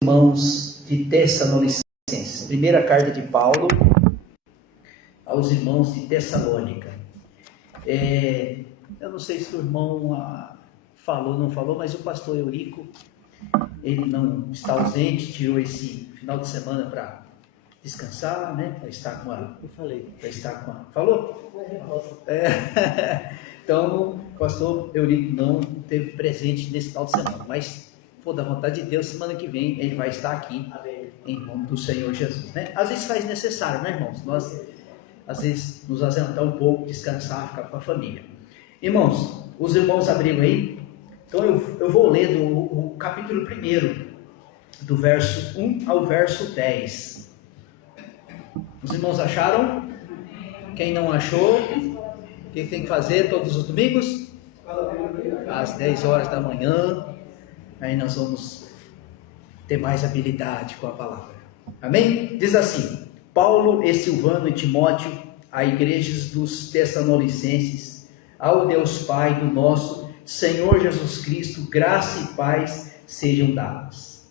Irmãos de Tessalonicenses, primeira carta de Paulo aos irmãos de Tessalônica. Eu não sei se o irmão falou ou não falou, mas o pastor Eurico, ele não está ausente, tirou esse final de semana para descansar, né? Para estar com a... Eu falei. Para estar com a... Falou? Então, o pastor Eurico não esteve presente nesse final de semana, mas... for da vontade de Deus, semana que vem ele vai estar aqui. Amém. Em nome do Senhor Jesus, né? Às vezes faz necessário, né, irmãos? Nós, às vezes, nos ausentar um pouco, descansar, ficar com a família. Irmãos, os irmãos abriram aí, então eu vou ler do capítulo 1, do verso 1 ao verso 10. Os irmãos acharam? Quem não achou, o que tem que fazer todos os domingos? Às 10 horas da manhã. Aí nós vamos ter mais habilidade com a palavra. Amém? Diz assim: Paulo e Silvano e Timóteo, a igrejas dos Tessalonicenses, ao Deus Pai do nosso Senhor Jesus Cristo, graça e paz sejam dadas.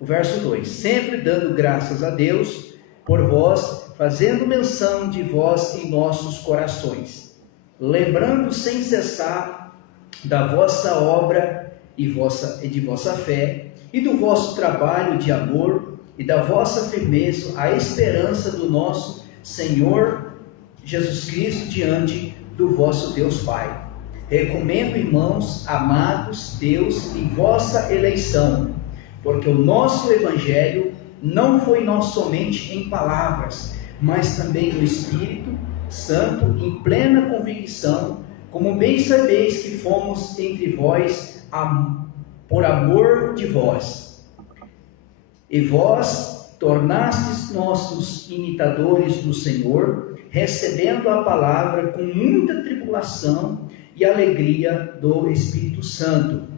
O verso 2: sempre dando graças a Deus por vós, fazendo menção de vós em nossos corações, lembrando sem cessar da vossa obra e de vossa fé, e do vosso trabalho de amor, e da vossa firmeza, a esperança do nosso Senhor Jesus Cristo diante do vosso Deus Pai. Recomendo, irmãos, amados Deus, em vossa eleição, porque o nosso Evangelho não foi não somente em palavras, mas também no Espírito Santo, em plena convicção, como bem sabeis que fomos entre vós por amor de vós. E vós tornastes nossos imitadores do Senhor, recebendo a palavra com muita tribulação e alegria do Espírito Santo,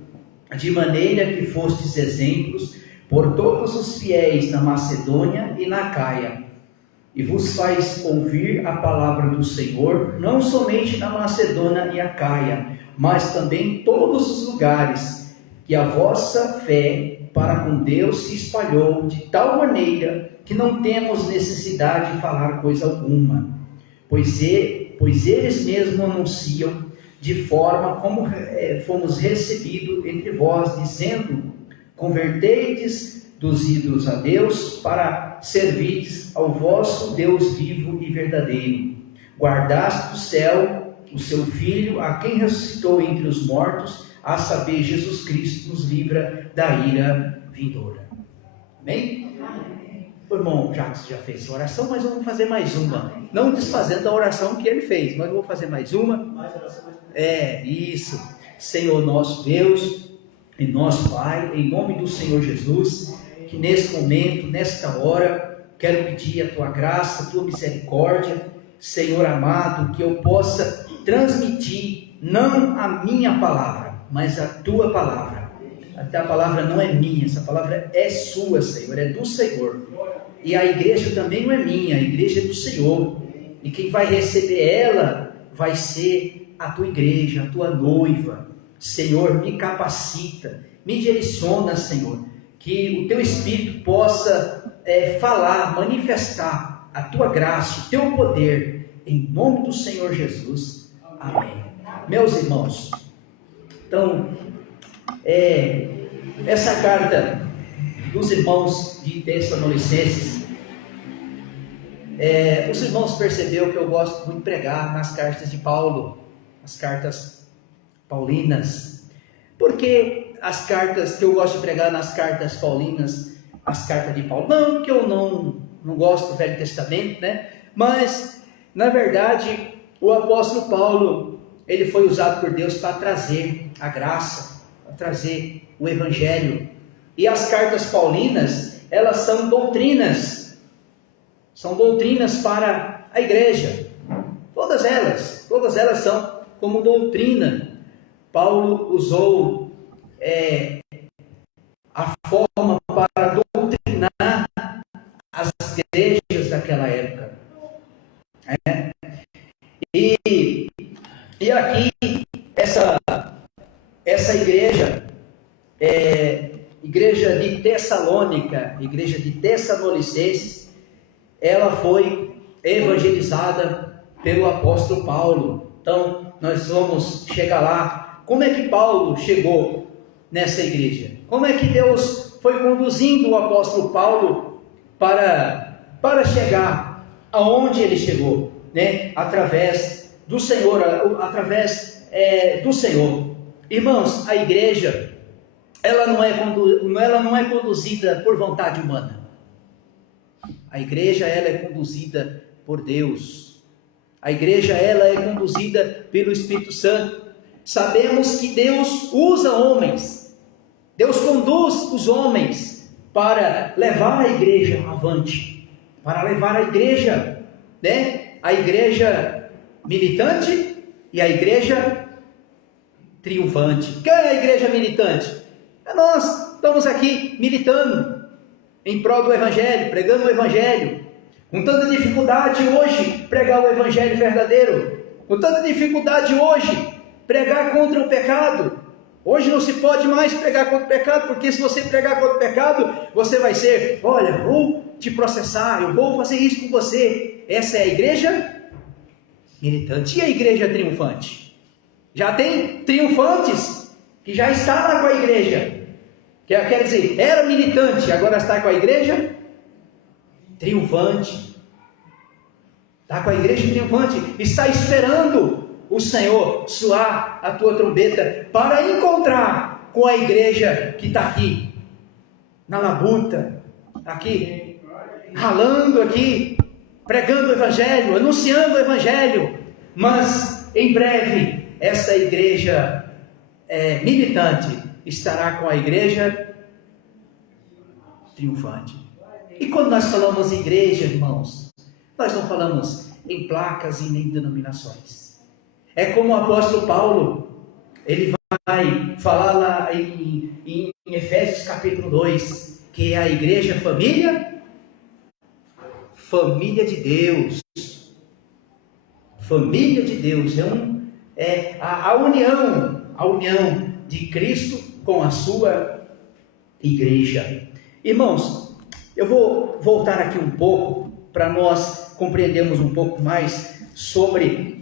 de maneira que fostes exemplos por todos os fiéis na Macedônia e na Caia, e vos faz ouvir a palavra do Senhor, não somente na Macedônia e a Caia, mas também em todos os lugares, que a vossa fé para com Deus se espalhou de tal maneira que não temos necessidade de falar coisa alguma, pois eles mesmos anunciam de forma como fomos recebidos entre vós, dizendo: converteides dos ídolos a Deus para servirdes ao vosso Deus vivo e verdadeiro. Guardaste do céu o seu Filho, a quem ressuscitou entre os mortos, a saber, Jesus Cristo, nos livra da ira vindoura. Amém? Amém. O irmão Jacques já fez essa oração, mas vamos fazer mais uma. Não desfazendo a oração que ele fez, mas eu vou fazer mais uma. Isso. Senhor nosso Deus e nosso Pai, em nome do Senhor Jesus, que nesse momento, nesta hora, quero pedir a tua graça, a tua misericórdia, Senhor amado, que eu possa transmitir não a minha palavra, mas a tua palavra. Até a palavra não é minha, essa palavra é sua, Senhor, é do Senhor. E a igreja também não é minha, a igreja é do Senhor. E quem vai receber ela vai ser a tua igreja, a tua noiva. Senhor, me capacita, me direciona, Senhor, que o teu Espírito possa falar, manifestar a tua graça, o teu poder, em nome do Senhor Jesus. Amém. Meus irmãos, então, essa carta dos irmãos de Tessalonicenses, os irmãos perceberam que eu gosto muito de pregar nas cartas de Paulo, as cartas paulinas. Por que as cartas que eu gosto de pregar nas cartas paulinas, as cartas de Paulo? Não que eu não gosto do Velho Testamento, né? Mas, na verdade, o apóstolo Paulo, ele foi usado por Deus para trazer a graça, para trazer o Evangelho. E as cartas paulinas, elas são doutrinas para a igreja. Todas elas são como doutrina. Paulo usou a forma para doutrinar as igrejas daquela época. E aqui, essa igreja, igreja de Tessalônica, Tessalônica, igreja de Tessalonicenses, ela foi evangelizada pelo apóstolo Paulo. Então, nós vamos chegar lá. Como é que Paulo chegou nessa igreja? Como é que Deus foi conduzindo o apóstolo Paulo para chegar aonde ele chegou, né? Através do Senhor, do Senhor. Irmãos, a igreja, ela não é conduzida por vontade humana. A igreja, ela é conduzida por Deus. A igreja, ela é conduzida pelo Espírito Santo. Sabemos que Deus usa homens. Deus conduz os homens para levar a igreja avante, para levar a igreja, né? A igreja militante e a igreja triunfante. Quem é a igreja militante? Nós estamos aqui militando em prol do Evangelho, pregando o Evangelho. Com tanta dificuldade hoje pregar o Evangelho verdadeiro. Com tanta dificuldade hoje pregar contra o pecado. Hoje não se pode mais pregar contra o pecado, porque se você pregar contra o pecado, você vai ser, olha, vou te processar, eu vou fazer isso com você. Essa é a igreja militante. E a igreja triunfante? Já tem triunfantes que já está lá com a igreja. Quer dizer, era militante, agora está com a igreja triunfante. Está com a igreja triunfante. Está esperando o Senhor soar a tua trombeta para encontrar com a igreja que está aqui na labuta, aqui ralando aqui, pregando o Evangelho, anunciando o Evangelho. Mas em breve essa igreja militante estará com a igreja triunfante. E quando nós falamos igreja, irmãos, nós não falamos em placas e nem denominações. É como o apóstolo Paulo, ele vai falar lá em Efésios capítulo 2, que é a igreja família de Deus. Família de Deus é a união de Cristo com a sua igreja. Irmãos, eu vou voltar aqui um pouco para nós compreendermos um pouco mais sobre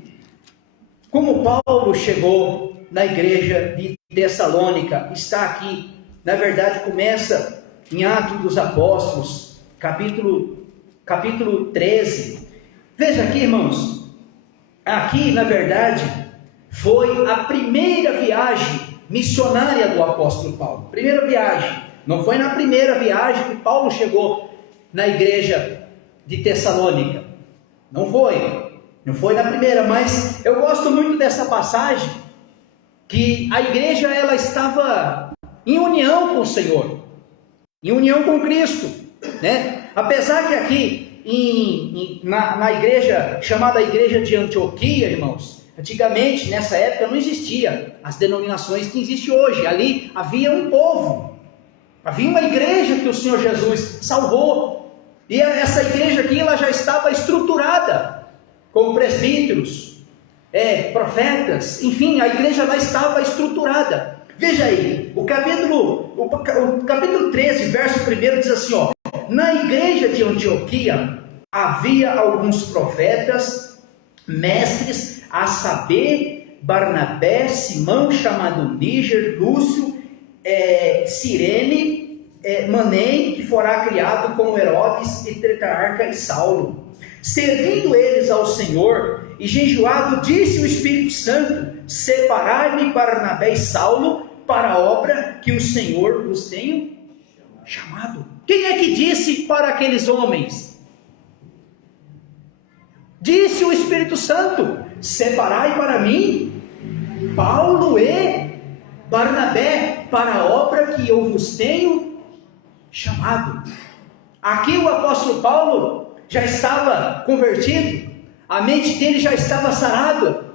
como Paulo chegou na igreja de Tessalônica. Está aqui, na verdade, começa em Atos dos Apóstolos, capítulo 13. Veja aqui, irmãos, aqui, na verdade, foi a primeira viagem missionária do apóstolo Paulo. Primeira viagem. Não foi na primeira viagem que Paulo chegou na igreja de Tessalônica. Não foi na primeira, mas eu gosto muito dessa passagem, que a igreja, ela estava em união com o Senhor, em união com Cristo, né? Apesar que aqui na igreja, chamada igreja de Antioquia, irmãos, antigamente, nessa época, não existia as denominações que existem hoje. Ali havia um povo, havia uma igreja que o Senhor Jesus salvou, e essa igreja aqui, ela já estava estruturada, com presbíteros, profetas, enfim, a igreja lá estava estruturada. Veja aí, o capítulo 13, verso 1 diz assim, ó: na igreja de Antioquia havia alguns profetas, mestres, a saber, Barnabé, Simão, chamado Níger, Lúcio, Cirene, Manem, que fora criado com Herodes, e Tetrarca e Saulo. Servindo eles ao Senhor e jejuado, disse o Espírito Santo: separai-me Barnabé e Saulo para a obra que o Senhor vos tem chamado. Quem é que disse para aqueles homens? Disse o Espírito Santo: separai para mim Paulo e Barnabé para a obra que eu vos tenho chamado. Aqui o apóstolo Paulo já estava convertido, a mente dele já estava sarada,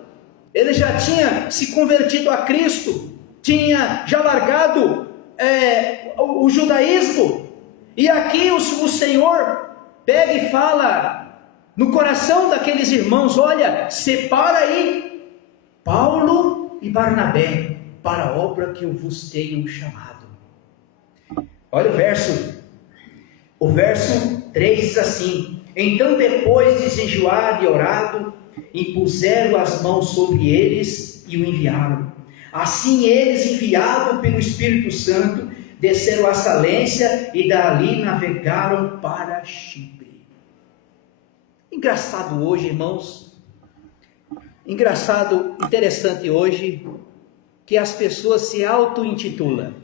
ele já tinha se convertido a Cristo, tinha já largado o judaísmo, e aqui o Senhor pega e fala no coração daqueles irmãos: olha, separa aí Paulo e Barnabé para a obra que eu vos tenho chamado. Olha o verso 3 diz assim: então depois de jejuar e orado, impuseram as mãos sobre eles e o enviaram. Assim eles, enviados pelo Espírito Santo, desceram a Salência e dali navegaram para Chipre. Engraçado hoje, irmãos, interessante hoje, que as pessoas se auto-intitulam.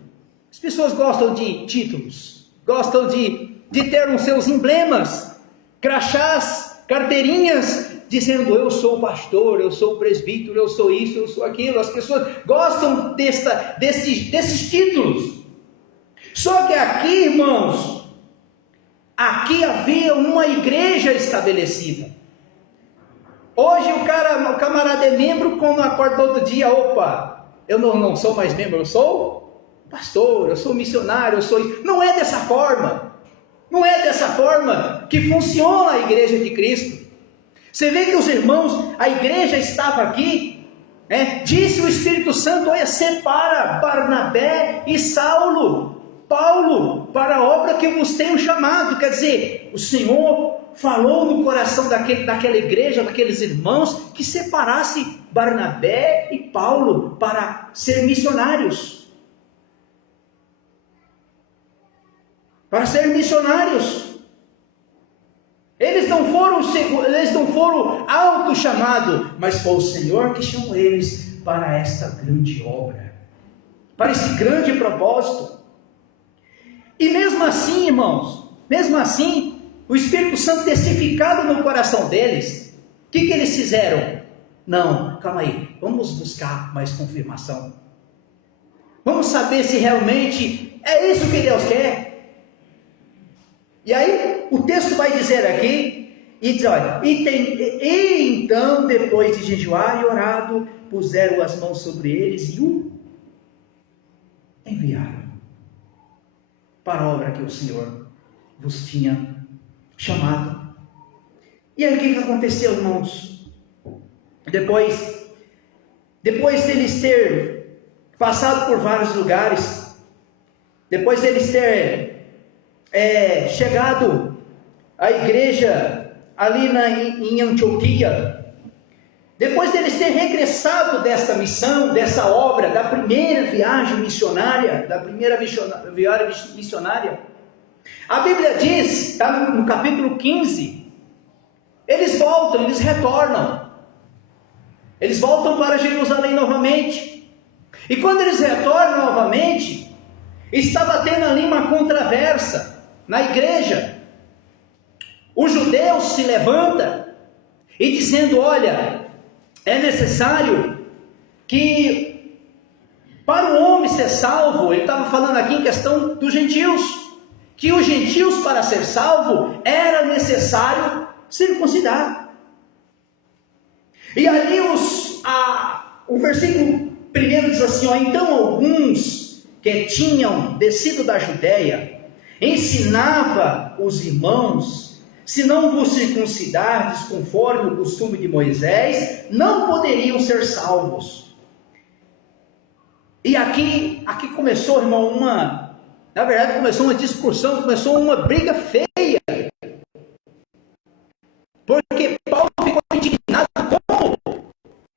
As pessoas gostam de títulos, gostam de ter os seus emblemas, crachás, carteirinhas, dizendo eu sou pastor, eu sou presbítero, eu sou isso, eu sou aquilo. As pessoas gostam desses títulos. Só que aqui, irmãos, aqui havia uma igreja estabelecida. Hoje o camarada é membro, quando acorda outro dia, opa, eu não sou mais membro, eu sou pastor, eu sou missionário, eu sou isso. Não é dessa forma. Não é dessa forma que funciona a igreja de Cristo. Você vê que os irmãos, a igreja estava aqui, disse o Espírito Santo: olha, separa Barnabé e Paulo, para a obra que eu vos tenho chamado. Quer dizer, o Senhor falou no coração daquela igreja, daqueles irmãos, que separasse Barnabé e Paulo para ser missionários. Para ser missionários. Eles não foram auto-chamados, mas foi o Senhor que chamou eles para esta grande obra, para esse grande propósito. E mesmo assim, irmãos, o Espírito Santo testificado no coração deles, o que eles fizeram? Não, calma aí, vamos buscar mais confirmação. Vamos saber se realmente é isso que Deus quer. E aí, o texto vai dizer aqui, e diz, olha, e então, depois de jejuar e orado, puseram as mãos sobre eles e o enviaram para a obra que o Senhor vos tinha chamado. E aí o que aconteceu, irmãos? Depois deles ter passado por vários lugares, depois deles ter chegado à igreja ali em Antioquia, depois deles ter regressado desta missão, dessa obra, da primeira viagem missionária, a Bíblia diz, está no capítulo 15, eles retornam para Jerusalém novamente. E quando eles retornam novamente, estava tendo ali uma controvérsia na igreja. Os judeus se levantam e dizendo: olha, é necessário que para o homem ser salvo, ele estava falando aqui em questão dos gentios, que os gentios, para ser salvo, era necessário circuncidar. E ali o versículo 1 diz assim: então alguns que tinham descido da Judéia ensinava os irmãos: se não vos circuncidardes conforme o costume de Moisés, não poderiam ser salvos. E aqui começou, irmão, começou uma discussão, começou uma briga feia, porque Paulo ficou indignado. Como?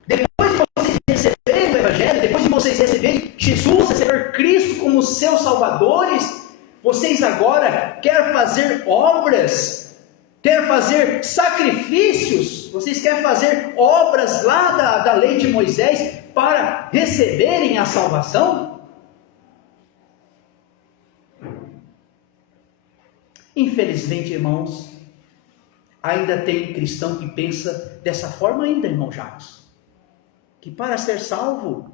Depois de vocês receberem o Evangelho, depois de vocês receberem Jesus, receber Cristo como seus salvadores, vocês agora querem fazer obras, querem fazer sacrifícios, vocês querem fazer obras lá da lei de Moisés para receberem a salvação? Infelizmente, irmãos, ainda tem cristão que pensa dessa forma ainda, irmão Jacques, que para ser salvo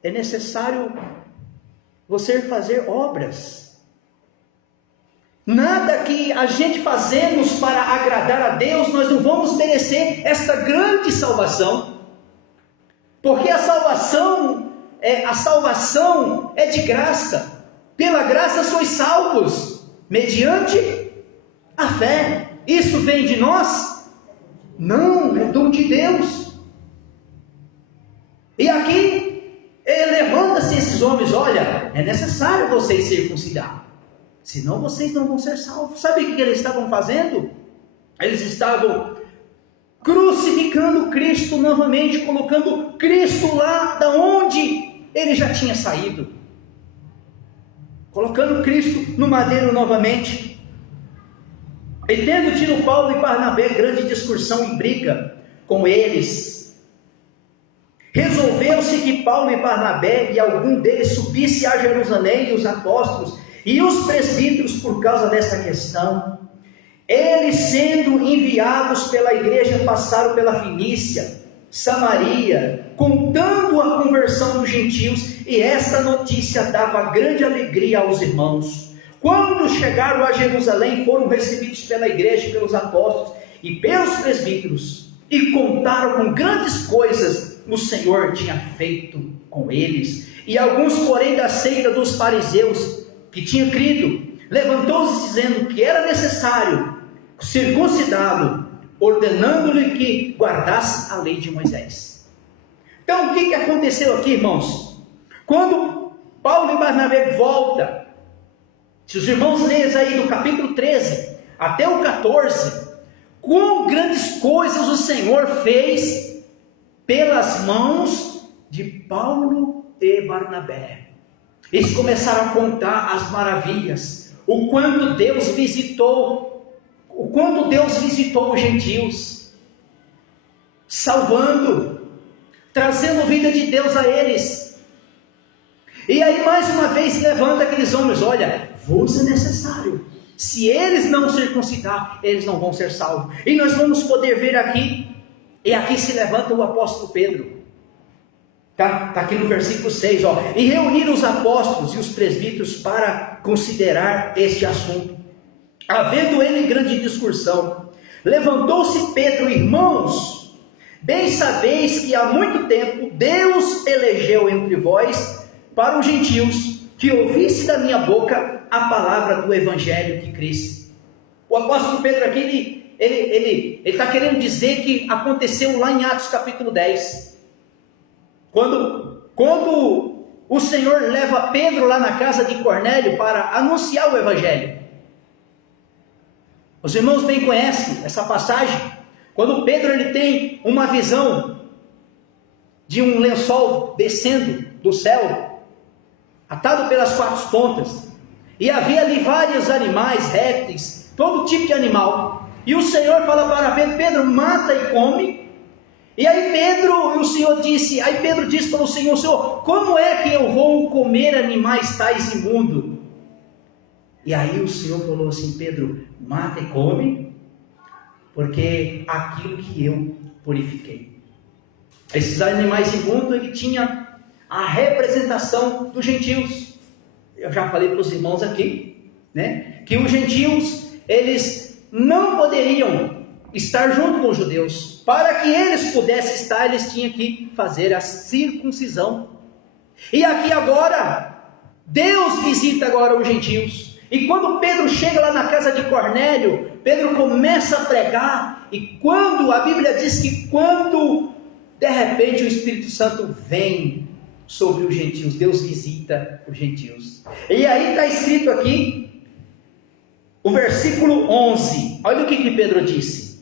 é necessário você fazer obras. Nada que a gente fazemos para agradar a Deus, nós não vamos merecer esta grande salvação, porque a salvação é de graça. Pela graça sois salvos, mediante a fé. Isso vem de nós? Não, é dom de Deus. E aqui levanta-se esses homens: olha, é necessário vocês circuncidar. senão vocês não vão ser salvos. Sabe o que eles estavam fazendo? Eles estavam crucificando Cristo novamente, colocando Cristo lá da onde ele já tinha saído, colocando Cristo no madeiro novamente. E tendo tido Paulo e Barnabé grande discussão e briga com eles, resolveu-se que Paulo e Barnabé e algum deles subisse a Jerusalém, e os apóstolos e os presbíteros, por causa desta questão. Eles, sendo enviados pela igreja, passaram pela Fenícia, Samaria, contando a conversão dos gentios, e esta notícia dava grande alegria aos irmãos. Quando chegaram a Jerusalém, foram recebidos pela igreja, pelos apóstolos e pelos presbíteros, e contaram com grandes coisas o Senhor tinha feito com eles. E alguns, porém, da seita dos fariseus, que tinham crido, levantou-se dizendo que era necessário circuncidá-lo, ordenando-lhe que guardasse a lei de Moisés. Então, o que aconteceu aqui, irmãos? Quando Paulo e Barnabé voltam, se os irmãos lerem aí do capítulo 13 até o 14, quão grandes coisas o Senhor fez pelas mãos de Paulo e Barnabé. Eles começaram a contar as maravilhas, o quanto Deus visitou os gentios, salvando, trazendo vida de Deus a eles. E aí mais uma vez levanta aqueles homens: olha, vos é necessário, se eles não circuncidar, eles não vão ser salvos. E nós vamos poder ver aqui, e aqui se levanta o apóstolo Pedro, está aqui no versículo 6, e reuniram os apóstolos e os presbíteros para considerar este assunto. Havendo ele grande discussão, levantou-se Pedro: irmãos, bem sabeis que há muito tempo Deus elegeu entre vós para os gentios, que ouvisse da minha boca a palavra do evangelho de Cristo. O apóstolo Pedro aqui, ele está querendo dizer que aconteceu lá em Atos capítulo 10, quando o Senhor leva Pedro lá na casa de Cornélio para anunciar o evangelho. Os irmãos bem conhecem essa passagem, quando Pedro ele tem uma visão de um lençol descendo do céu, atado pelas quatro pontas, e havia ali vários animais, répteis, todo tipo de animal, e o Senhor fala para Pedro: Pedro, mata e come. E aí Pedro disse para o Senhor: Senhor, como é que eu vou comer animais tais imundos? E aí o Senhor falou assim: Pedro, mata e come, porque aquilo que eu purifiquei. Esses animais imundos, ele tinha a representação dos gentios. Eu já falei para os irmãos aqui, né, que os gentios, eles não poderiam estar junto com os judeus. Para que eles pudessem estar, eles tinham que fazer a circuncisão. E aqui agora, Deus visita agora os gentios. E quando Pedro chega lá na casa de Cornélio, Pedro começa a pregar, e quando a Bíblia diz que quando de repente o Espírito Santo vem sobre os gentios, Deus visita os gentios. E aí está escrito aqui, o versículo 11, olha o que Pedro disse: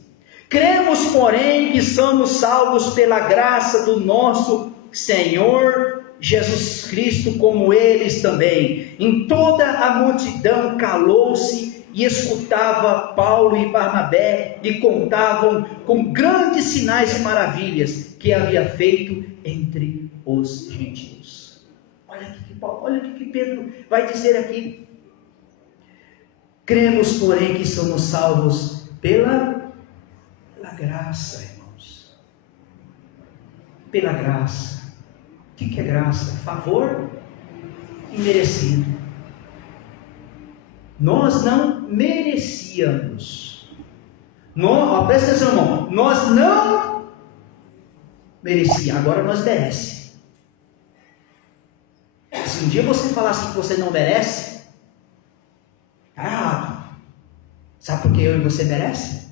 cremos, porém, que somos salvos pela graça do nosso Senhor Jesus Cristo, como eles também. Em toda a multidão calou-se e escutava Paulo e Barnabé, e contavam com grandes sinais e maravilhas que havia feito entre os gentios. Olha o que Pedro vai dizer aqui: cremos, porém, que somos salvos pela graça, irmãos. Pela graça. O que é graça? Favor imerecido. Nós não merecíamos. Presta atenção, irmão. Nós não merecíamos, agora nós merecemos. Se um dia você falar assim que você não merece, está errado. Sabe por que eu e você merece?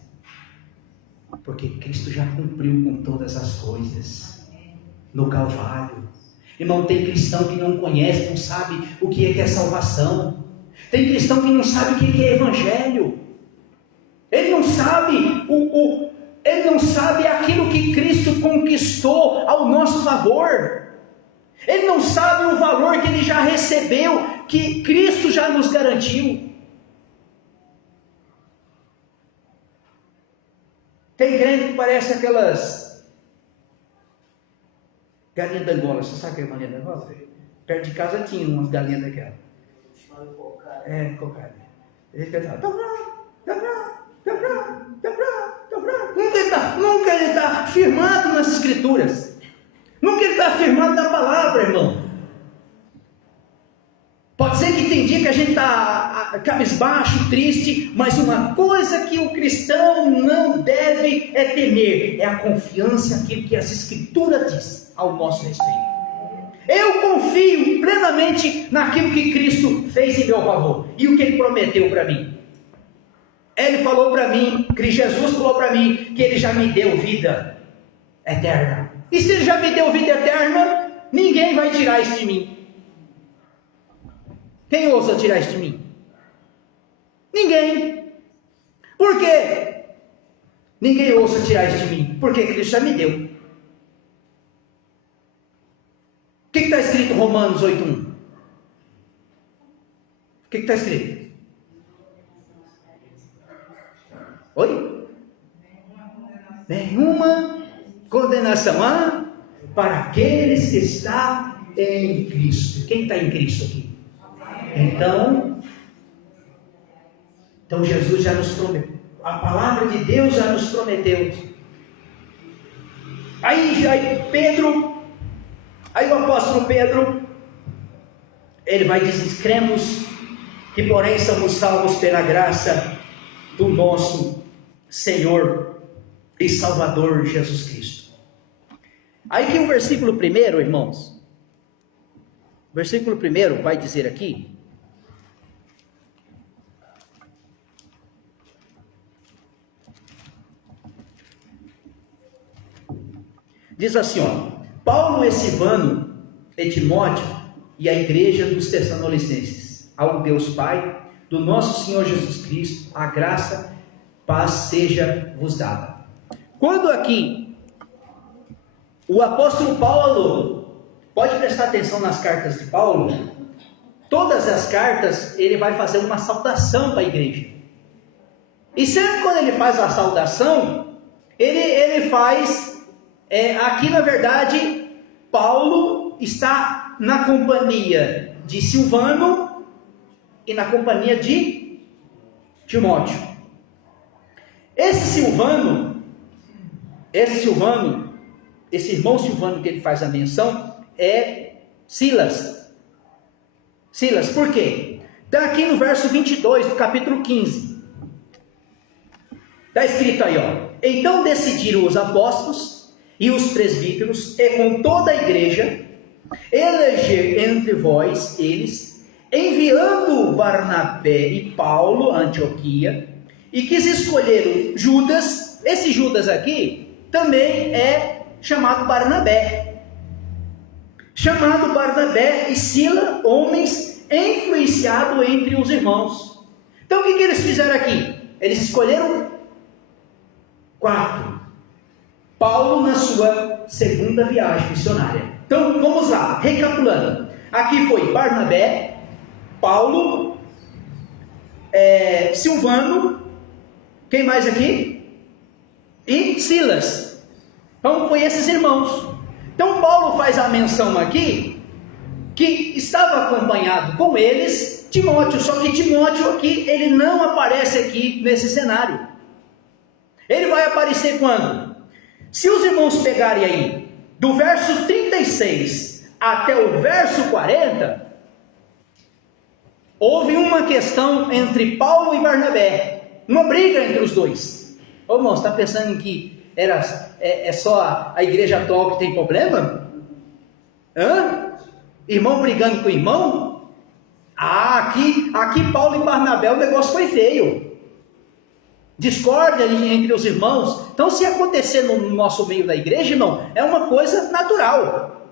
Porque Cristo já cumpriu com todas as coisas no Calvário. Irmão, tem cristão que não conhece, não sabe o que é salvação. Tem cristão que não sabe o que é evangelho. Ele não sabe ele não sabe aquilo que Cristo conquistou ao nosso favor. Ele não sabe o valor que ele já recebeu, que Cristo já nos garantiu. Tem crente que parece aquelas galinhas da Angola. Você sabe o que é galinha da Angola? Perto de casa tinha umas galinhas daquela. Cocada. Ele cantava, nunca ele está firmado nas Escrituras. Nunca ele está firmado na palavra, irmão. Pode ser que tem dia que a gente está cabisbaixo, triste, mas uma coisa que o cristão não deve é temer, é a confiança naquilo que as Escrituras diz ao nosso respeito. Eu confio plenamente naquilo que Cristo fez em meu favor e o que Ele prometeu para mim. Ele falou para mim, Jesus falou para mim que Ele já me deu vida eterna. E se Ele já me deu vida eterna, ninguém vai tirar isso de mim. Quem ousa tirar isso de mim? Ninguém. Por quê? Ninguém ousa tirar isso de mim, porque Cristo já me deu. O que está escrito em Romanos 8:1? O que está escrito? Oi? Nenhuma condenação para aqueles que estão em Cristo. Quem está em Cristo aqui? Então Jesus já nos prometeu. A palavra de Deus já nos prometeu. Aí o apóstolo Pedro, ele vai dizer: cremos que porém somos salvos pela graça do nosso Senhor e Salvador Jesus Cristo. Aí que o versículo 1, irmãos, o versículo 1 vai dizer aqui, diz assim, Paulo e Silvano e Timóteo e a igreja dos Tessalonicenses, ao Deus Pai do nosso Senhor Jesus Cristo, a graça, paz seja vos dada. Quando aqui o apóstolo Paulo, pode prestar atenção nas cartas de Paulo, todas as cartas ele vai fazer uma saudação para a igreja. E sempre quando ele faz a saudação, ele faz, aqui na verdade, Paulo está na companhia de Silvano e na companhia de Timóteo. Esse irmão Silvano que ele faz a menção é Silas. Silas, por quê? Está aqui no verso 22 do capítulo 15. Está escrito aí, então decidiram os apóstolos e os presbíteros, e com toda a igreja, eleger entre vós eles, enviando Barnabé e Paulo a Antioquia, e quis escolher Judas. Esse Judas aqui também é chamado Barnabé. Chamado Barnabé e Sila, homens influenciados entre os irmãos. Então o que eles fizeram aqui? Eles escolheram 4. Paulo na sua segunda viagem missionária. Então vamos lá, recapitulando. Aqui foi Barnabé, Paulo, Silvano, quem mais aqui? E Silas. Então foi esses irmãos. Então Paulo faz a menção aqui que estava acompanhado com eles Timóteo, só que Timóteo aqui, ele não aparece aqui nesse cenário. Ele vai aparecer quando? Se os irmãos pegarem aí, do verso 36 até o verso 40, houve uma questão entre Paulo e Barnabé, uma briga entre os dois. Ô irmão, você está pensando que é só a igreja atual que tem problema? Irmão brigando com irmão? Aqui Paulo e Barnabé, o negócio foi feio. Discórdia entre os irmãos. Então, se acontecer no nosso meio da igreja, irmão, é uma coisa natural.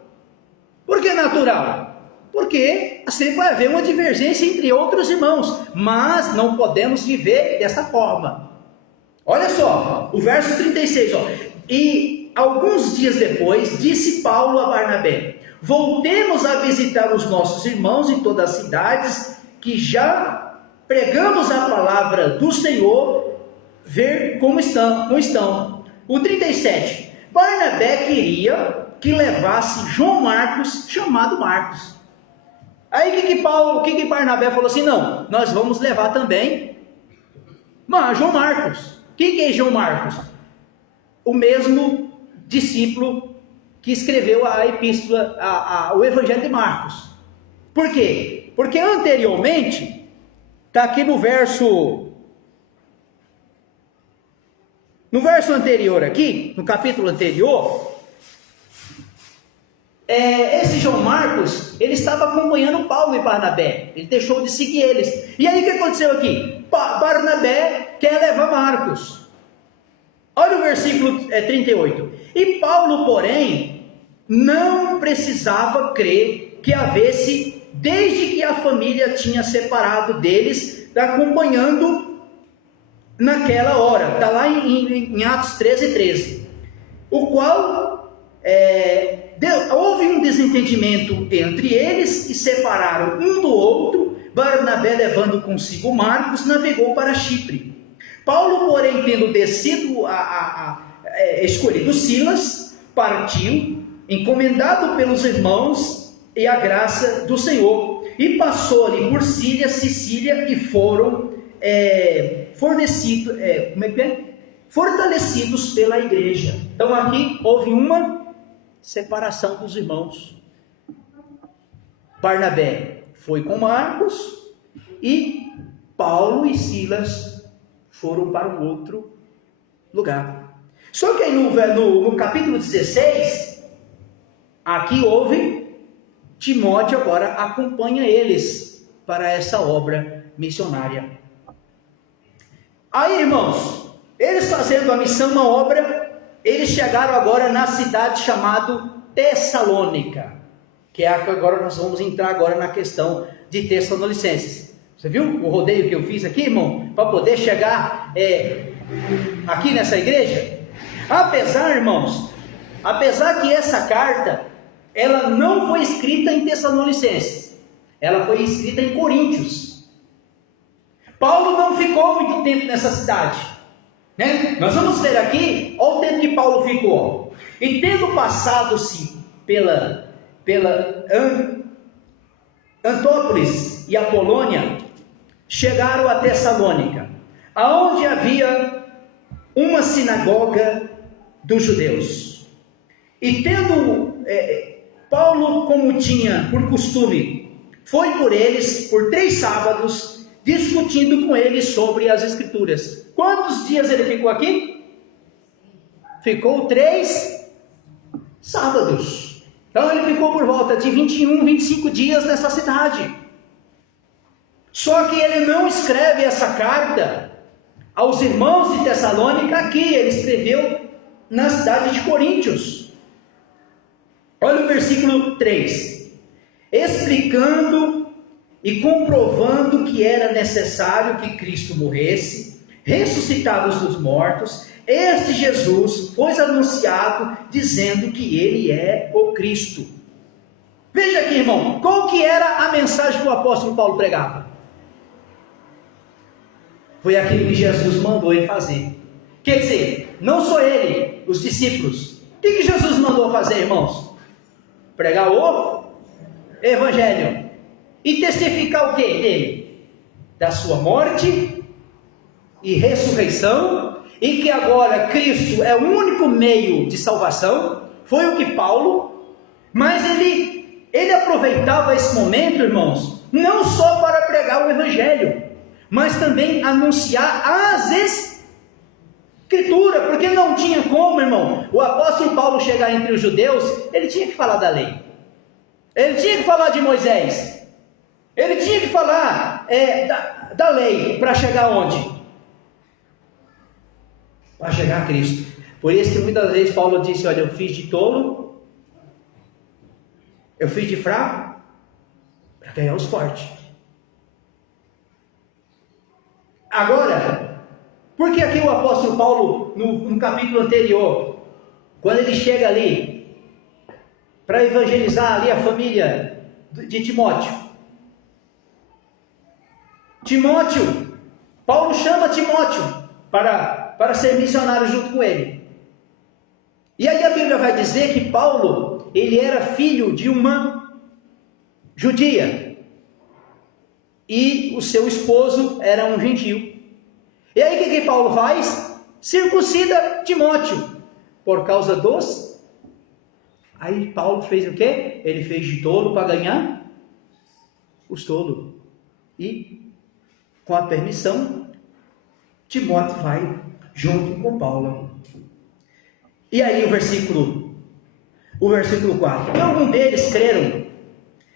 Por que natural? Porque sempre vai haver uma divergência entre outros irmãos, mas não podemos viver dessa forma. Olha só, o verso 36, ó. E alguns dias depois, disse Paulo a Barnabé: voltemos a visitar os nossos irmãos em todas as cidades, que já pregamos a palavra do Senhor, ver como estão. O 37, Barnabé queria que levasse João Marcos, chamado Marcos. Aí o que Barnabé falou assim: não, nós vamos levar também João Marcos. Quem é João Marcos? O mesmo discípulo que escreveu a epístola, o Evangelho de Marcos. Por quê? Porque anteriormente, está aqui no verso anterior aqui, no capítulo anterior, esse João Marcos, ele estava acompanhando Paulo e Barnabé, ele deixou de seguir eles. E aí o que aconteceu aqui? Barnabé quer levar Marcos. Olha o versículo 38. E Paulo, porém, não precisava crer que havesse, desde que a família tinha separado deles, acompanhando naquela hora. Está lá em Atos 13. O qual houve um desentendimento entre eles e separaram um do outro. Barnabé, levando consigo Marcos, navegou para Chipre. Paulo, porém, tendo descido escolhido Silas, partiu, encomendado pelos irmãos e a graça do Senhor, e passou ali por Síria, Sicília, e foram fortalecidos pela igreja. Então aqui houve uma separação dos irmãos. Barnabé foi com Marcos e Paulo e Silas foram para um outro lugar. Só que aí no capítulo 16, aqui houve Timóteo agora acompanha eles para essa obra missionária. Aí, irmãos, eles fazendo a missão, uma obra, eles chegaram agora na cidade chamada Tessalônica, que é a que agora nós vamos entrar agora na questão de Tessalonicenses. Você viu o rodeio que eu fiz aqui, irmão? Para poder chegar aqui nessa igreja? Apesar que essa carta, ela não foi escrita em Tessalonicenses, ela foi escrita em Coríntios. Paulo não ficou muito tempo nessa cidade, né? Nós vamos ver aqui, olha o tempo que Paulo ficou. E tendo passado-se pela Antópolis e a Polônia, chegaram a Tessalônica, aonde havia uma sinagoga dos judeus. E tendo Paulo, como tinha por costume, foi por eles por 3 sábados, discutindo com eles sobre as Escrituras. Quantos dias ele ficou aqui? Ficou 3 sábados. Então ele ficou por volta de 21, 25 dias nessa cidade. Só que ele não escreve essa carta aos irmãos de Tessalônica aqui, ele escreveu na cidade de Coríntios. Olha o versículo 3. Explicando e comprovando que era necessário que Cristo morresse, ressuscitados dos mortos, este Jesus foi anunciado dizendo que ele é o Cristo. Veja aqui, irmão, qual que era a mensagem que o apóstolo Paulo pregava? Foi aquilo que Jesus mandou ele fazer. Quer dizer, não só ele, os discípulos. O que Jesus mandou fazer, irmãos? Pregar o Evangelho. E testificar o que dele? Da sua morte e ressurreição. E que agora Cristo é o único meio de salvação. Foi o que Paulo. Mas ele aproveitava esse momento, irmãos, não só para pregar o Evangelho, mas também anunciar as Escrituras, porque não tinha como, irmão, o apóstolo Paulo chegar entre os judeus, ele tinha que falar da lei, ele tinha que falar de Moisés, ele tinha que falar da lei, para chegar onde? Para chegar a Cristo. Por isso que muitas vezes Paulo disse, olha, eu fiz de tolo, eu fiz de fraco, para ganhar os fortes. Agora, por que aqui o apóstolo Paulo, no capítulo anterior, quando ele chega ali, para evangelizar ali a família de Timóteo, Paulo chama Timóteo para ser missionário junto com ele. E aí a Bíblia vai dizer que Paulo, ele era filho de uma judia, e o seu esposo era um gentio. E aí o que Paulo faz? Circuncida Timóteo, por causa dos... Aí Paulo fez o quê? Ele fez de tolo para ganhar os tolos. E com a permissão, Timóteo vai junto com Paulo. E aí o versículo 4. E algum deles creram,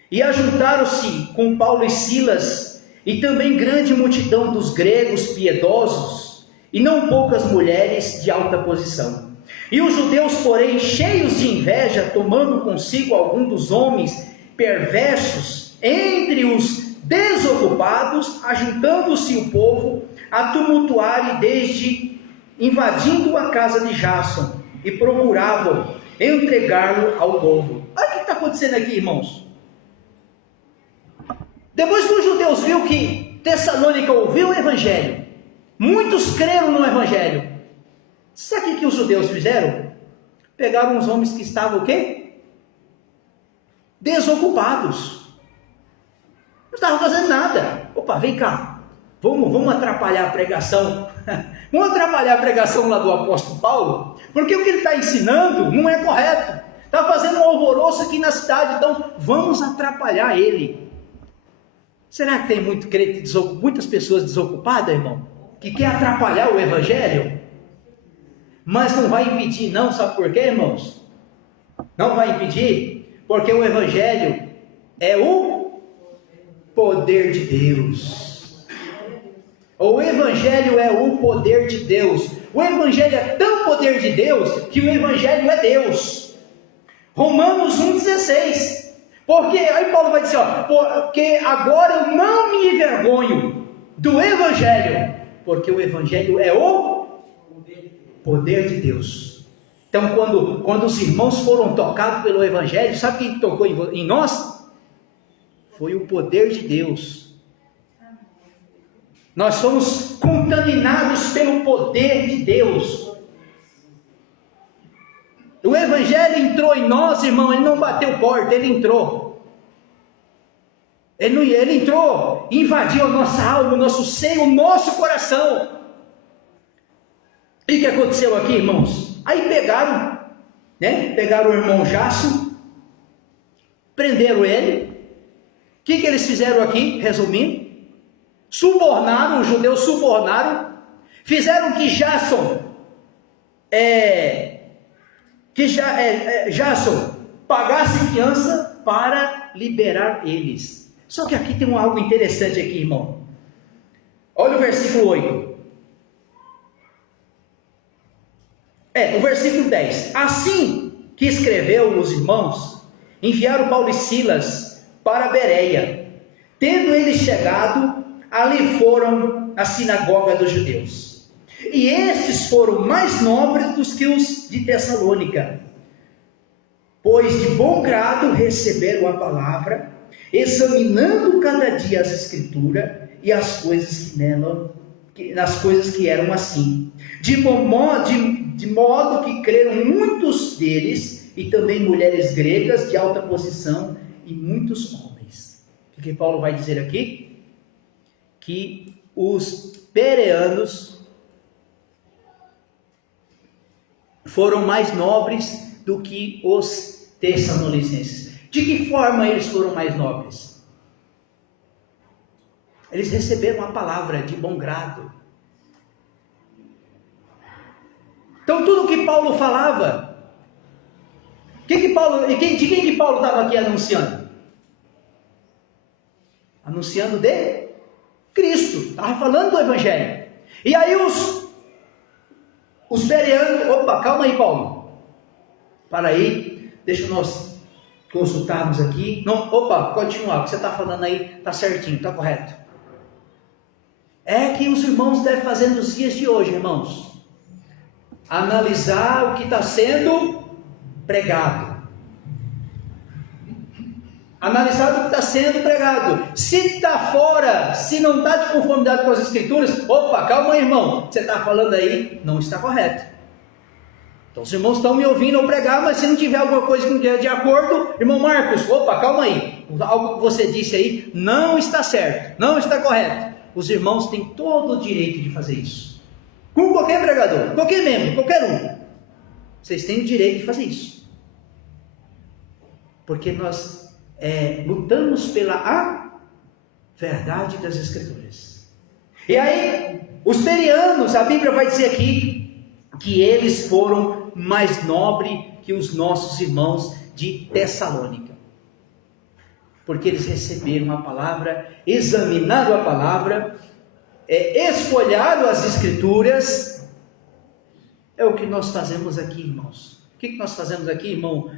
e ajuntaram-se com Paulo e Silas, e também grande multidão dos gregos piedosos, e não poucas mulheres de alta posição. E os judeus, porém, cheios de inveja, tomando consigo algum dos homens perversos entre os desocupados, ajuntando-se o povo a tumultuar, e desde invadindo a casa de Jason, e procuravam entregá-lo ao povo. Olha o que está acontecendo aqui, irmãos. Depois que os judeus viram que Tessalônica ouviu o evangelho, muitos creram no evangelho. Sabe o que os judeus fizeram? Pegaram os homens que estavam o quê? Desocupados. Não estavam fazendo nada. Opa, vem cá. Vamos atrapalhar a pregação. Vamos atrapalhar a pregação lá do apóstolo Paulo, porque o que ele está ensinando não é correto. Está fazendo um alvoroço aqui na cidade, então vamos atrapalhar ele. Será que tem muito crente muitas pessoas desocupadas, irmão? Que quer atrapalhar o evangelho? Mas não vai impedir não, sabe por quê, irmãos? Não vai impedir, porque o evangelho é o poder de Deus. O evangelho é o poder de Deus. O evangelho é tão poder de Deus, que o evangelho é Deus. Romanos 1,16. Porque, aí Paulo vai dizer, porque agora eu não me envergonho do evangelho, porque o evangelho é o poder de Deus. Então quando os irmãos foram tocados pelo evangelho, sabe quem tocou em nós? Foi o poder de Deus. Nós somos contaminados pelo poder de Deus. O evangelho entrou em nós, irmão, ele não bateu porta, ele entrou. Ele entrou, invadiu a nossa alma, o nosso seio, o nosso coração. E o que aconteceu aqui, irmãos? Aí pegaram o irmão Jason, prenderam ele. O que eles fizeram aqui, resumindo? Subornaram, os judeus subornaram, fizeram que Jason pagasse fiança para liberar eles. Só que aqui tem algo interessante aqui, irmão. Olha o versículo 8. O versículo 10. Assim que escreveu os irmãos, enviaram Paulo e Silas para Bereia. Tendo eles chegado, ali foram à sinagoga dos judeus. E estes foram mais nobres do que os de Tessalônica, pois de bom grado receberam a palavra, examinando cada dia as escrituras e as coisas nas coisas que eram assim. De modo que creram muitos deles, e também mulheres gregas de alta posição e muitos homens. O que Paulo vai dizer aqui? Que os bereanos foram mais nobres do que os tessalonicenses. De que forma eles foram mais nobres? Eles receberam a palavra de bom grado. Então tudo que Paulo falava, de quem que Paulo estava aqui anunciando? Anunciando de Cristo, estava falando do evangelho. E aí os bereanos, calma aí, Paulo, para aí, deixa nós consultarmos aqui. Não, opa, continuar, o que você está falando aí está certinho, está correto. É que os irmãos devem fazer nos dias de hoje, irmãos. Analisar o que está sendo pregado. Analisar o que está sendo pregado. Se está fora, se não está de conformidade com as Escrituras, opa, calma aí, irmão. Você está falando aí, não está correto. Então os irmãos estão me ouvindo eu pregar, mas se não tiver alguma coisa que não esteja de acordo, irmão Marcos, opa, calma aí. Algo que você disse aí não está certo, não está correto. Os irmãos têm todo o direito de fazer isso. Com qualquer pregador, qualquer membro, qualquer um. Vocês têm o direito de fazer isso. Porque nós lutamos pela verdade das Escrituras. E aí, os bereanos, a Bíblia vai dizer aqui, que eles foram mais nobres que os nossos irmãos de Tessalônica. Porque eles receberam a palavra, examinaram a palavra, esfolharam as Escrituras. É o que nós fazemos aqui, irmãos. O que nós fazemos aqui, irmão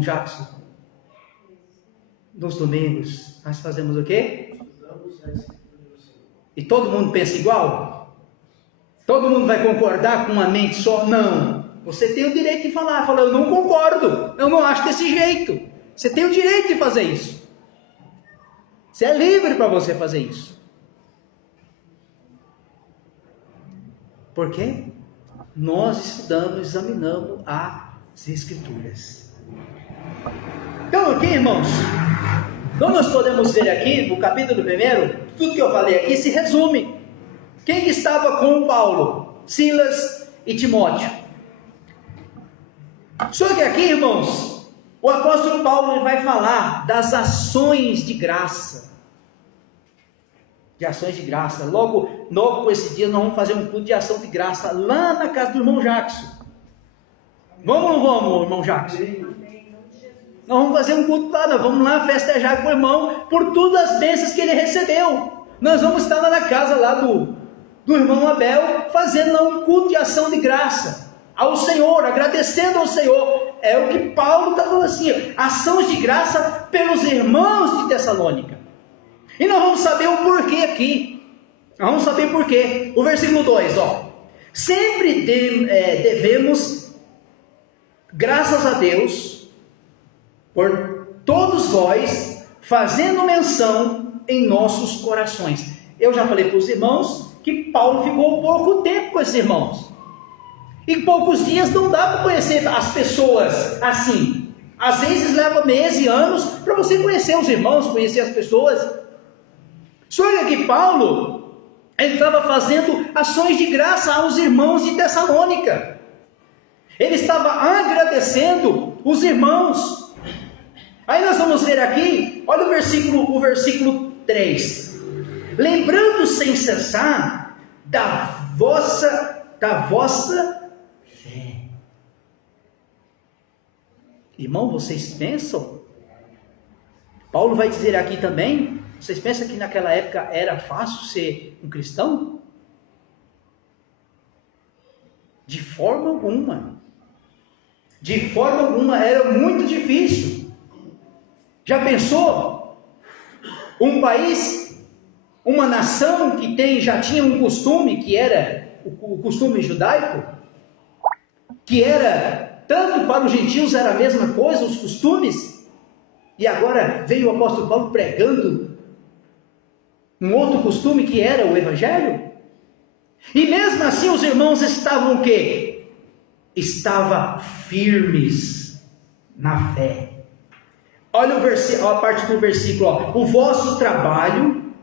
Jackson? Nos domingos, nós fazemos o quê? E todo mundo pensa igual? Todo mundo vai concordar com uma mente só? Não. Você tem o direito de falar, eu não concordo, eu não acho desse jeito. Você tem o direito de fazer isso. Você é livre para você fazer isso. Por quê? Nós estudamos, examinamos as Escrituras. Então aqui, irmãos, então nós podemos ver aqui no capítulo 1, tudo que eu falei aqui se resume. Quem que estava com Paulo? Silas e Timóteo. Só que aqui, irmãos, o apóstolo Paulo ele vai falar das ações de graça. De ações de graça. Logo com esse dia nós vamos fazer um culto de ação de graça lá na casa do irmão Jackson. Vamos ou não vamos, irmão Jackson? Nós vamos fazer um culto lá, nós vamos lá festejar com o irmão por todas as bênçãos que ele recebeu. Nós vamos estar lá na casa lá do irmão Abel, fazendo um culto de ação de graça ao Senhor, agradecendo ao Senhor. É o que Paulo está falando assim, ações de graça pelos irmãos de Tessalônica. E nós vamos saber o porquê aqui. Nós vamos saber porquê. O versículo 2, sempre devemos, graças a Deus, por todos vós, fazendo menção em nossos corações. Eu já falei para os irmãos que Paulo ficou pouco tempo com esses irmãos. Em poucos dias não dá para conhecer as pessoas assim. Às vezes leva meses e anos para você conhecer os irmãos, conhecer as pessoas. Só que aqui Paulo, ele estava fazendo ações de graça aos irmãos de Tessalônica. Ele estava agradecendo os irmãos. Aí nós vamos ver aqui, olha o versículo 3. Lembrando sem cessar da vossa fé. Irmão, vocês pensam? Paulo vai dizer aqui também, vocês pensam que naquela época era fácil ser um cristão? De forma alguma. De forma alguma, era muito difícil. Já pensou? Um país, uma nação que já tinha um costume, que era o costume judaico, que era, tanto para os gentios era a mesma coisa, os costumes, e agora veio o apóstolo Paulo pregando um outro costume que era o evangelho, e mesmo assim os irmãos estavam o quê? Estavam firmes na fé. Olha a parte do versículo, o vosso trabalho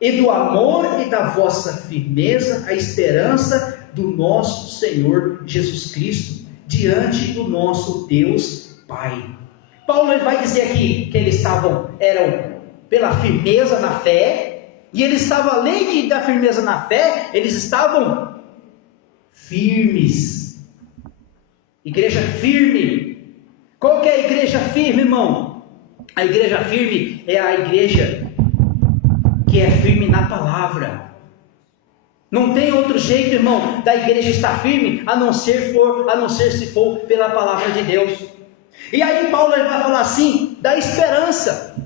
e do amor e da vossa firmeza, a esperança do nosso Senhor Jesus Cristo, diante do nosso Deus Pai. Paulo vai dizer aqui que eles eram pela firmeza na fé, e eles estavam, além da firmeza na fé, eles estavam firmes. Igreja firme. Qual que é a igreja firme, irmão? A igreja firme é a igreja que é firme na palavra. Não tem outro jeito, irmão, da igreja estar firme, a não ser se for pela palavra de Deus. E aí Paulo vai falar assim, da esperança.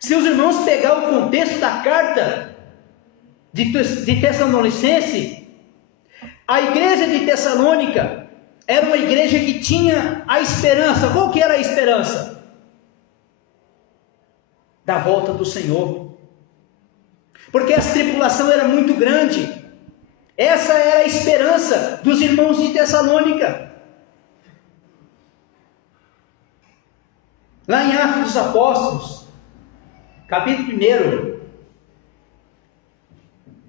Se os irmãos pegar o contexto da carta de Tessalonicense, a igreja de Tessalônica era uma igreja que tinha a esperança. Qual que era a esperança? Da volta do Senhor. Porque a tribulação era muito grande. Essa era a esperança dos irmãos de Tessalônica. Lá em Atos dos Apóstolos, capítulo 1,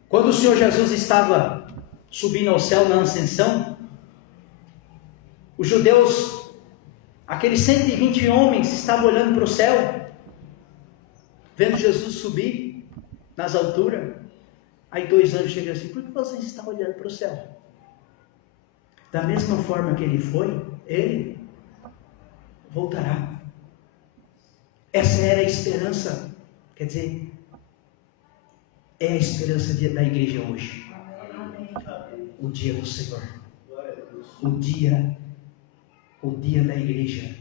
quando o Senhor Jesus estava subindo ao céu na ascensão, os judeus, aqueles 120 homens, estavam olhando para o céu, vendo Jesus subir nas alturas. Aí 2 anjos chegam assim: por que vocês estão olhando para o céu? Da mesma forma que ele foi, ele voltará. Essa era a esperança, quer dizer, é a esperança da igreja hoje. O dia do Senhor, o dia da igreja,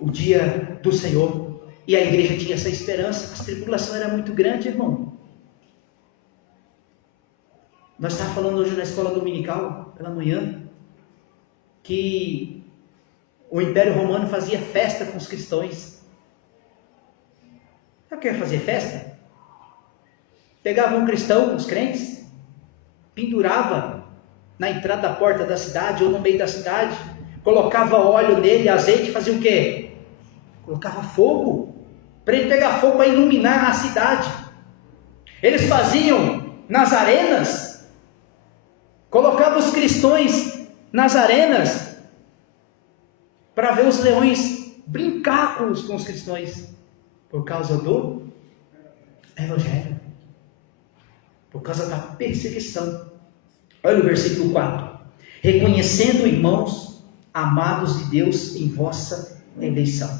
o dia do Senhor. E a igreja tinha essa esperança. A tribulação era muito grande, irmão. Nós estávamos falando hoje na escola dominical, pela manhã, que o Império Romano fazia festa com os cristãos. Sabe o que ia fazer festa? Pegava um cristão, os crentes, pendurava na entrada da porta da cidade ou no meio da cidade, colocava óleo nele, azeite, fazia o quê? Colocava fogo, para ele pegar fogo para iluminar a cidade. Eles faziam nas arenas, colocavam os cristãos nas arenas, para ver os leões brincar com os cristãos, por causa do Evangelho, por causa da perseguição. Olha o versículo 4: reconhecendo, irmãos, amados de Deus, em vossa eleição,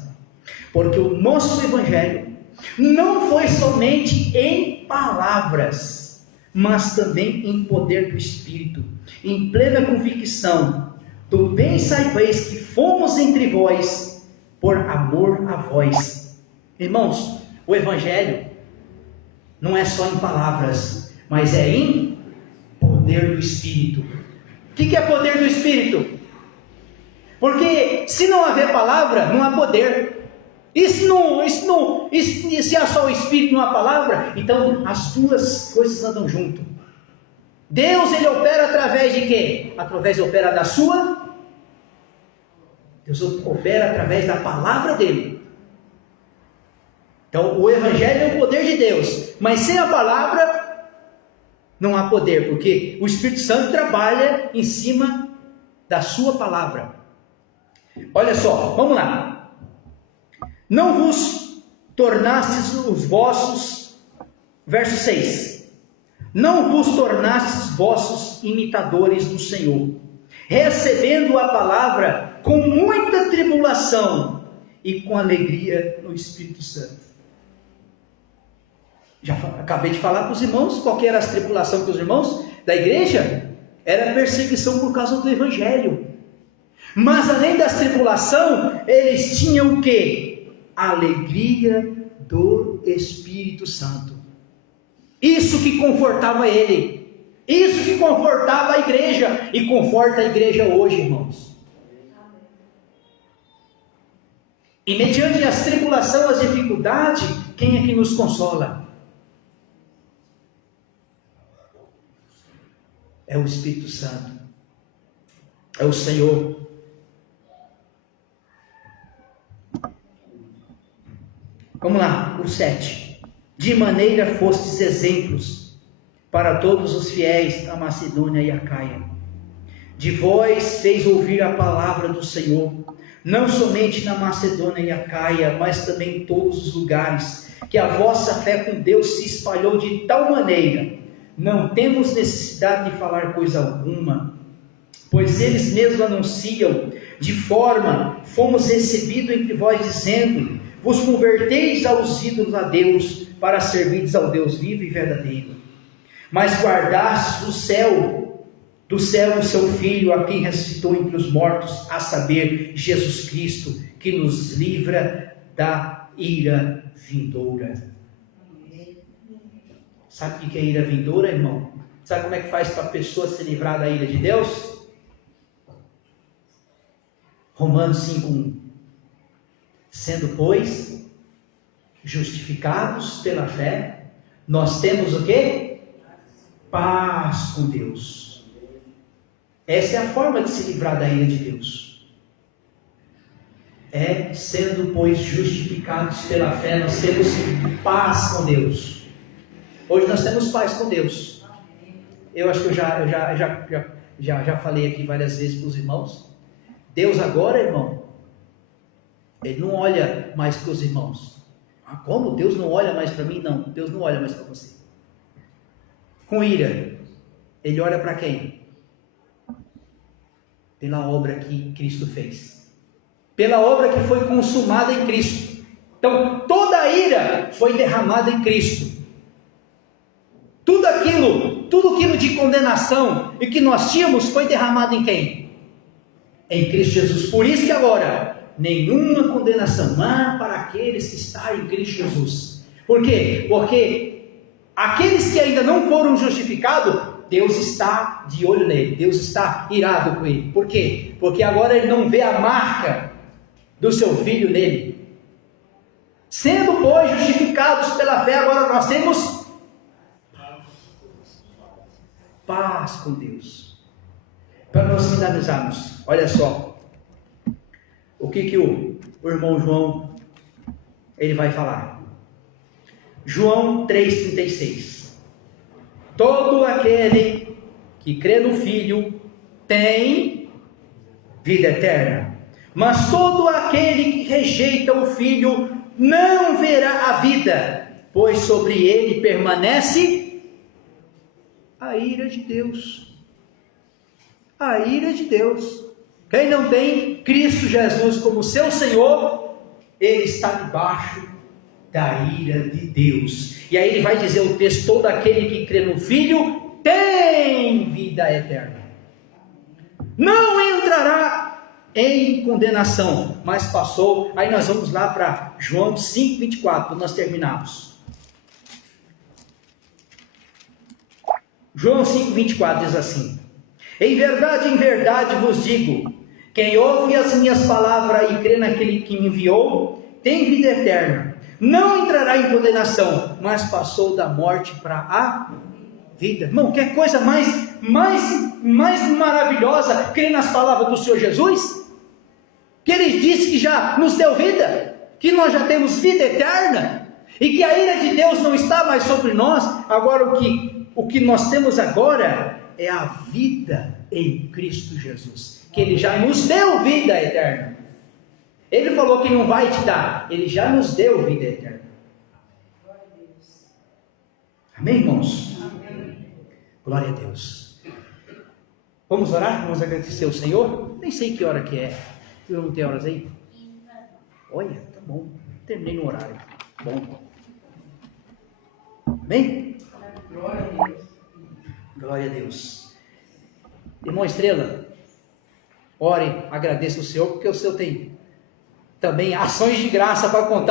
porque o nosso Evangelho não foi somente em palavras, mas também em poder do Espírito, em plena convicção, do bem sabeis que fomos entre vós, por amor a vós. Irmãos, o Evangelho não é só em palavras, mas é em poder do Espírito. O que é poder do Espírito? Porque se não haver palavra, não há poder. E se há só o Espírito, não há palavra, então as duas coisas andam junto. Deus, ele opera através de quê? Deus opera através da palavra dele. Então o Evangelho é o poder de Deus, mas sem a palavra não há poder, porque o Espírito Santo trabalha em cima da sua palavra. Olha só, vamos lá. Não vos tornastes os vossos, verso 6, não vos tornastes vossos imitadores do Senhor, recebendo a palavra com muita tribulação e com alegria no Espírito Santo. Já acabei de falar para os irmãos qual que era a tribulação com os irmãos da igreja. Era a perseguição por causa do Evangelho. Mas além da tribulação, eles tinham o quê? A alegria do Espírito Santo. Isso que confortava ele. Isso que confortava a igreja. E conforta a igreja hoje, irmãos. E mediante as tribulações, as dificuldades, quem é que nos consola? É o Espírito Santo, é o Senhor. Vamos lá, o 7. De maneira fostes exemplos para todos os fiéis da Macedônia e Acaia. De vós fez ouvir a palavra do Senhor, não somente na Macedônia e Acaia, mas também em todos os lugares, que a vossa fé com Deus se espalhou de tal maneira, não temos necessidade de falar coisa alguma, pois eles mesmos anunciam, de forma fomos recebidos entre vós, dizendo: vos converteis aos ídolos a Deus, para servirdes ao Deus vivo e verdadeiro. Mas guardastes o céu, do céu o seu Filho, a quem ressuscitou entre os mortos, a saber, Jesus Cristo, que nos livra da ira vindoura. Sabe o que é ira vindoura, irmão? Sabe como é que faz para a pessoa se livrar da ira de Deus? Romanos 5:1. Sendo, pois, justificados pela fé, nós temos o quê? Paz com Deus. Essa é a forma de se livrar da ira de Deus. Sendo, pois, justificados pela fé, nós temos paz com Deus. Hoje nós temos paz com Deus. Eu acho que eu já falei aqui várias vezes para os irmãos. Deus agora, irmão, Ele não olha mais para os irmãos. Como? Deus não olha mais para mim? Não, Deus não olha mais para você. Com ira, Ele olha para quem? Pela obra que Cristo fez. Pela obra que foi consumada em Cristo. Então, toda a ira foi derramada em Cristo. Tudo aquilo de condenação e que nós tínhamos foi derramado em quem? Em Cristo Jesus. Por isso que agora, nenhuma condenação há para aqueles que estão em Cristo Jesus. Por quê? Porque aqueles que ainda não foram justificados, Deus está de olho nele, Deus está irado com ele. Por quê? Porque agora ele não vê a marca do seu Filho nele. Sendo, pois, justificados pela fé, agora nós temos paz com Deus. Para nós finalizarmos, olha só o que o irmão João ele vai falar. João 3,36. Todo aquele que crê no Filho tem vida eterna, mas todo aquele que rejeita o Filho não verá a vida, pois sobre ele permanece a ira de Deus. A ira de Deus. Quem não tem Cristo Jesus como seu Senhor, ele está debaixo da ira de Deus. E aí ele vai dizer o texto: todo aquele que crê no Filho tem vida eterna. Não entrará em condenação, mas passou. Aí nós vamos lá para João 5,24, nós terminamos. João 5,24 diz assim: em verdade vos digo, quem ouve as minhas palavras e crê naquele que me enviou, tem vida eterna, não entrará em condenação, mas passou da morte para a vida. Irmão, que coisa mais maravilhosa crer nas palavras do Senhor Jesus, que Ele disse que já nos deu vida, que nós já temos vida eterna, e que a ira de Deus não está mais sobre nós. Agora o que nós temos agora é a vida em Cristo Jesus, que Ele já nos deu vida eterna. Ele falou que não vai te dar, Ele já nos deu vida eterna. Amém, irmãos? Amém. Glória a Deus. Vamos orar? Vamos agradecer ao Senhor? Nem sei que hora que é. Eu não tenho horas aí? Olha, tá bom. Terminei no horário. Bom. Amém? Glória a Deus. Glória a Deus. Irmão Estrela, ore, agradeça o Senhor, porque o Senhor tem também ações de graça para contar.